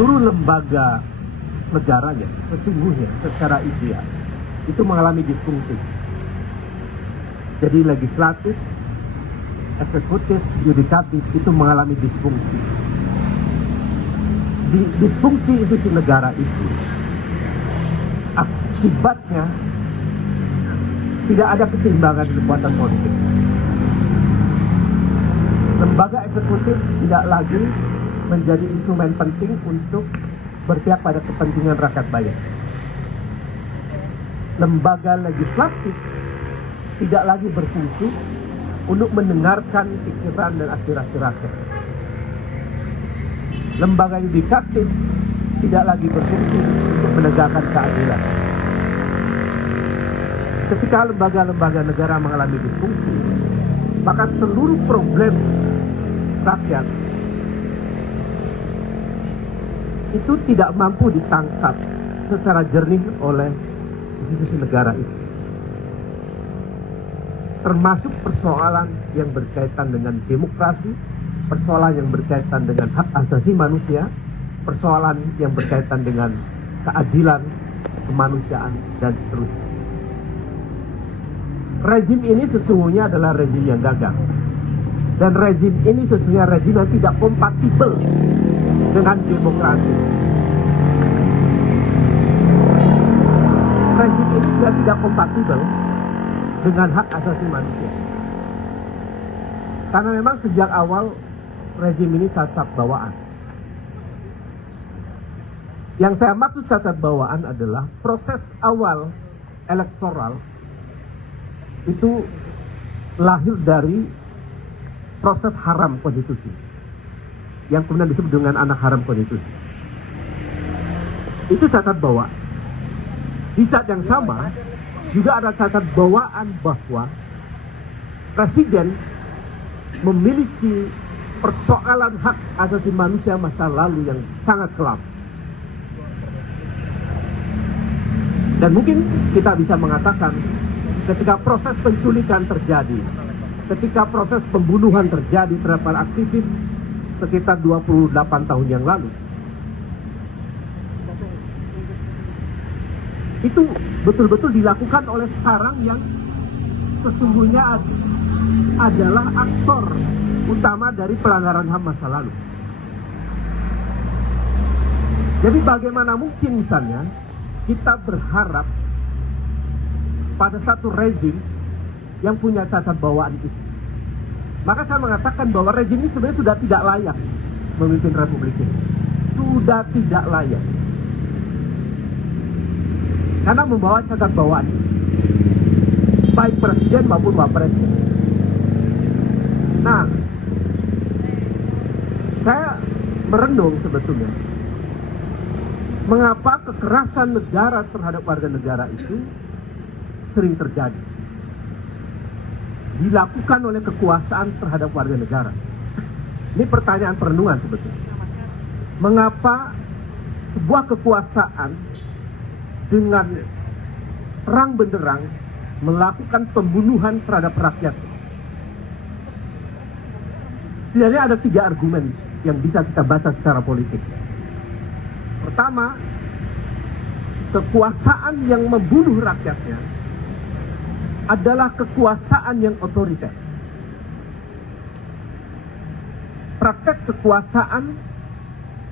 seluruh lembaga negaranya sesungguhnya secara ideal itu mengalami disfungsi. Jadi legislatif, eksekutif, yudikatif itu mengalami disfungsi. Di disfungsi institusi negara itu akibatnya tidak ada keseimbangan kekuatan politik. Lembaga eksekutif tidak lagi menjadi instrumen penting untuk berpihak pada kepentingan rakyat banyak. Lembaga legislatif tidak lagi berfungsi untuk mendengarkan pikiran dan aspirasi rakyat. Lembaga yudikatif tidak lagi berfungsi untuk menegakkan keadilan. Ketika lembaga-lembaga negara mengalami disfungsi, maka seluruh problem rakyat itu tidak mampu ditangkap secara jernih oleh institusi negara itu. Termasuk persoalan yang berkaitan dengan demokrasi, persoalan yang berkaitan dengan hak asasi manusia, persoalan yang berkaitan dengan keadilan, kemanusiaan, dan seterusnya. Rezim ini sesungguhnya adalah rezim yang gagal. Dan rezim ini sesungguhnya rezim yang tidak kompatibel dengan demokrasi. Rezim ini juga tidak kompatibel dengan hak asasi manusia. Karena memang sejak awal rezim ini cacat bawaan. Yang saya maksud cacat bawaan adalah proses awal elektoral itu lahir dari proses haram konstitusi yang kemudian disebut dengan anak haram konstitusi. Itu cacat bawaan. Di saat yang sama juga ada cacat bawaan bahwa presiden memiliki persoalan hak asasi manusia masa lalu yang sangat kelam. Dan mungkin kita bisa mengatakan ketika proses penculikan terjadi, ketika proses pembunuhan terjadi terhadap para aktivis sekitar 28 tahun yang lalu, itu betul-betul dilakukan oleh sekarang yang sesungguhnya adalah aktor utama dari pelanggaran HAM masa lalu. Jadi bagaimana mungkin misalnya kita berharap pada satu rezim yang punya cacat bawaan itu. Maka saya mengatakan bahwa rezim ini sebenarnya sudah tidak layak memimpin republik ini. Sudah tidak layak. Karena membawa cacat bawaan. Baik presiden maupun wapres. Nah, saya merenung sebetulnya. Mengapa kekerasan negara terhadap warga negara itu sering terjadi? Dilakukan oleh kekuasaan terhadap warga negara. Ini pertanyaan perenungan sebetulnya. Mengapa sebuah kekuasaan dengan terang benderang melakukan pembunuhan terhadap rakyat? Setidaknya ada 3 argumen yang bisa kita baca secara politik. Pertama, kekuasaan yang membunuh rakyatnya adalah kekuasaan yang otoriter. Praktek kekuasaan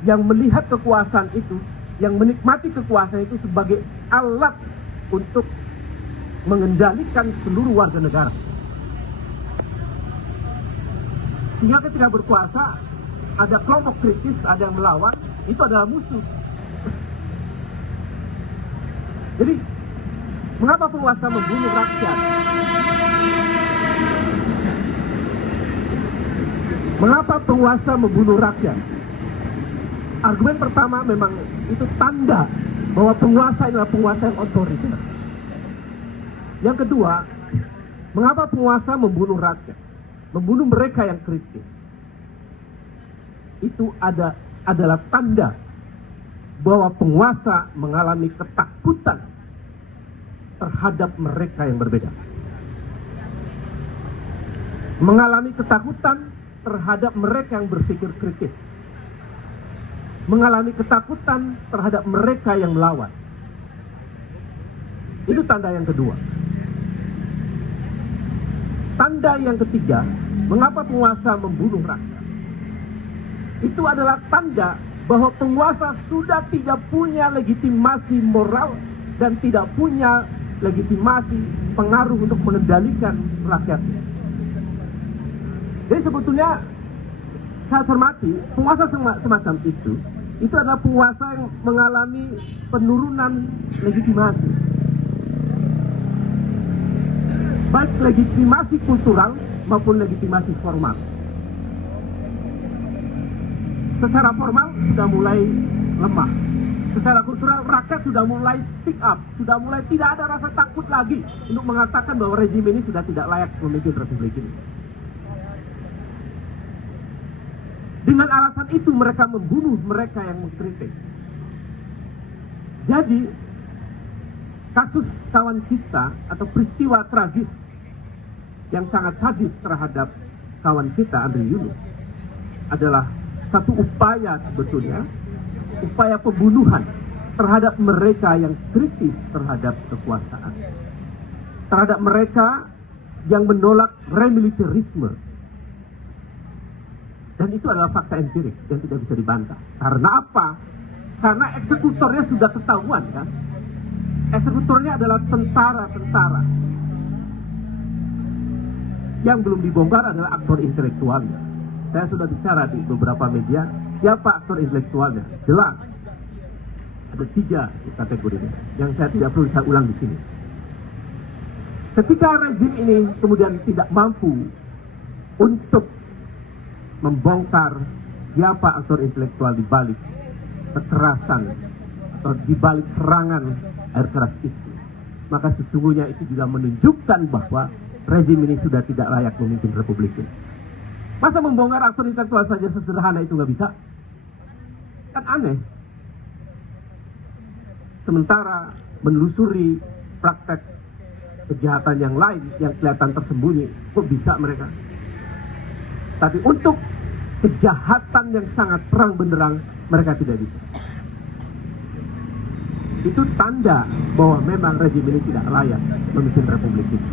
yang melihat kekuasaan itu, yang menikmati kekuasaan itu sebagai alat untuk mengendalikan seluruh warga negara. Sehingga ketika berkuasa, ada kelompok kritis, ada yang melawan, itu adalah musuh. Jadi, mengapa penguasa membunuh rakyat? Mengapa penguasa membunuh rakyat? Argumen pertama memang itu tanda bahwa penguasa adalah penguasa yang otoriter. Yang kedua, mengapa penguasa membunuh rakyat? Membunuh mereka yang kritis. Itu adalah tanda bahwa penguasa mengalami ketakutan terhadap mereka yang berbeda. Mengalami ketakutan terhadap mereka yang berpikir kritis. mengalami ketakutan terhadap mereka yang melawan. Itu tanda yang kedua. Tanda yang ketiga, mengapa penguasa membunuh rakyat? Itu adalah tanda bahwa penguasa sudah tidak punya legitimasi moral dan tidak punya legitimasi pengaruh untuk mengendalikan rakyatnya. Jadi sebetulnya saya cermati, penguasa semacam itu adalah penguasa yang mengalami penurunan legitimasi. Baik legitimasi kultural maupun legitimasi formal. Secara formal sudah mulai lemah. Secara kultural rakyat sudah mulai speak up, sudah mulai tidak ada rasa takut lagi untuk mengatakan bahwa rezim ini sudah tidak layak memimpin republik ini. Dengan alasan itu mereka membunuh mereka yang mengkritik. Jadi kasus kawan kita atau peristiwa tragis yang sangat sadis terhadap kawan kita Andri Yunus adalah satu upaya sebetulnya, upaya pembunuhan terhadap mereka yang kritis terhadap kekuasaan, terhadap mereka yang menolak remilitarisme. Dan itu adalah fakta empirik yang tidak bisa dibantah. Karena apa? Karena eksekutornya sudah ketahuan kan. Eksekutornya adalah tentara-tentara. Yang belum dibongkar adalah aktor intelektualnya. Saya sudah bicara di beberapa media, siapa aktor intelektualnya? Jelas. Ada 3 kategorinya, yang saya tidak perlu saya ulang di sini. Ketika rezim ini kemudian tidak mampu untuk membongkar siapa aktor intelektual di balik kekerasan atau di balik serangan air keras itu, maka sesungguhnya itu juga menunjukkan bahwa rezim ini sudah tidak layak memimpin republik ini. Masa membongkar aktor intelektual saja sesederhana itu nggak bisa? Kan aneh. Sementara menelusuri praktek kejahatan yang lain yang kelihatan tersembunyi, kok bisa mereka? Tapi untuk kejahatan yang sangat terang benderang, mereka tidak bisa. Itu tanda bahwa memang rezim ini tidak layak memimpin republik ini.